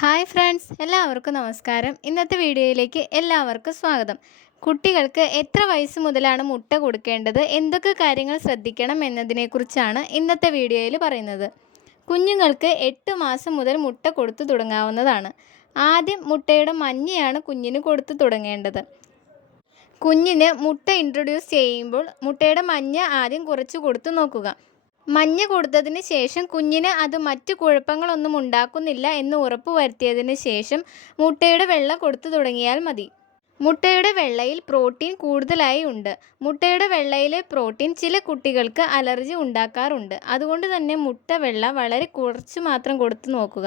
Hi friends, എല്ലാവർക്കും നമസ്കാരം. ഇന്നത്തെ വീഡിയോയിലേക്ക് എല്ലാവർക്കും സ്വാഗതം. കുട്ടികൾക്ക് എത്ര വയസ്സ് മുതലാണ് മുട്ട കൊടുക്കേണ്ടത്, എന്തൊക്കെ കാര്യങ്ങൾ ശ്രദ്ധിക്കണം എന്നതിനെക്കുറിച്ചാണ് ഇന്നത്തെ വീഡിയോയിൽ പറയുന്നത്. കുഞ്ഞുങ്ങൾക്ക് 8 മാസം മുതൽ മുട്ട കൊടുത്തു തുടങ്ങാവുന്നതാണ്. ആദ്യം മുട്ടയുടെ മഞ്ഞയാണ് കുഞ്ഞിന് കൊടുത്തു തുടങ്ങേണ്ടത്. കുഞ്ഞിന് മുട്ട ഇൻട്രൊഡ്യൂസ് ചെയ്യുമ്പോൾ മുട്ടയുടെ മഞ്ഞ ആദ്യം കുറച്ച് കൊടുത്തു നോക്കുക. മഞ്ഞ കൊടുത്തതിന് ശേഷം കുഞ്ഞിന് അത് മറ്റു കുഴപ്പങ്ങളൊന്നും ഉണ്ടാക്കുന്നില്ല എന്ന് ഉറപ്പ് വരുത്തിയതിന് ശേഷം മുട്ടയുടെ വെള്ള കൊടുത്തു തുടങ്ങിയാൽ മതി. മുട്ടയുടെ വെള്ളയിൽ പ്രോട്ടീൻ കൂടുതലായി ഉണ്ട്. മുട്ടയുടെ വെള്ളയിലെ പ്രോട്ടീൻ ചില കുട്ടികൾക്ക് അലർജി ഉണ്ടാക്കാറുണ്ട്. അതുകൊണ്ട് തന്നെ മുട്ട വെള്ള വളരെ കുറച്ച് മാത്രം കൊടുത്തു നോക്കുക.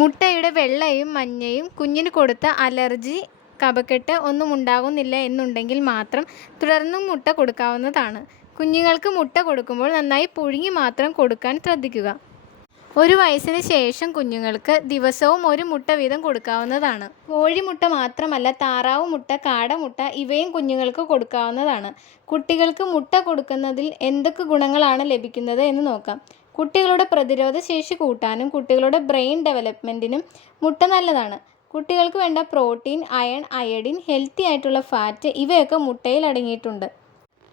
മുട്ടയുടെ വെള്ളയും മഞ്ഞയും കുഞ്ഞിന് കൊടുത്ത അലർജി, കഫക്കെട്ട് ഒന്നും ഉണ്ടാകുന്നില്ല എന്നുണ്ടെങ്കിൽ മാത്രം തുടർന്നും മുട്ട കൊടുക്കാവുന്നതാണ്. കുഞ്ഞുങ്ങൾക്ക് മുട്ട കൊടുക്കുമ്പോൾ നന്നായി പുഴുങ്ങി മാത്രം കൊടുക്കാൻ ശ്രദ്ധിക്കുക. 1 വയസ്സിന് ശേഷം കുഞ്ഞുങ്ങൾക്ക് ദിവസവും 1 മുട്ട വീതം കൊടുക്കാവുന്നതാണ്. കോഴിമുട്ട മാത്രമല്ല, താറാവ് മുട്ട, കാടമുട്ട ഇവയും കുഞ്ഞുങ്ങൾക്ക് കൊടുക്കാവുന്നതാണ്. കുട്ടികൾക്ക് മുട്ട കൊടുക്കുന്നതിൽ എന്തൊക്കെ ഗുണങ്ങളാണ് ലഭിക്കുന്നത് എന്ന് നോക്കാം. കുട്ടികളുടെ പ്രതിരോധ ശേഷി കൂട്ടാനും കുട്ടികളുടെ ബ്രെയിൻ ഡെവലപ്മെൻറ്റിനും മുട്ട നല്ലതാണ്. കുട്ടികൾക്ക് വേണ്ട പ്രോട്ടീൻ, അയൺ, അയഡിൻ, ഹെൽത്തി ആയിട്ടുള്ള ഫാറ്റ് ഇവയൊക്കെ മുട്ടയിൽ അടങ്ങിയിട്ടുണ്ട്.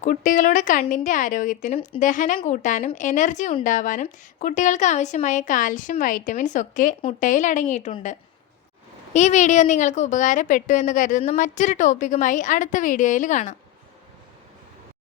കുട്ടികളുടെ കണ്ണിൻ്റെ ആരോഗ്യത്തിനും ദഹനം കൂട്ടാനും എനർജി ഉണ്ടാവാനും കുട്ടികൾക്ക് ആവശ്യമായ കാൽഷ്യം, വൈറ്റമിൻസ് ഒക്കെ മുട്ടയിൽ അടങ്ങിയിട്ടുണ്ട്. ഈ വീഡിയോ നിങ്ങൾക്ക് ഉപകാരപ്പെട്ടു എന്ന് കരുതുന്നു. മറ്റൊരു ടോപ്പിക്കുമായി അടുത്ത വീഡിയോയിൽ കാണാം.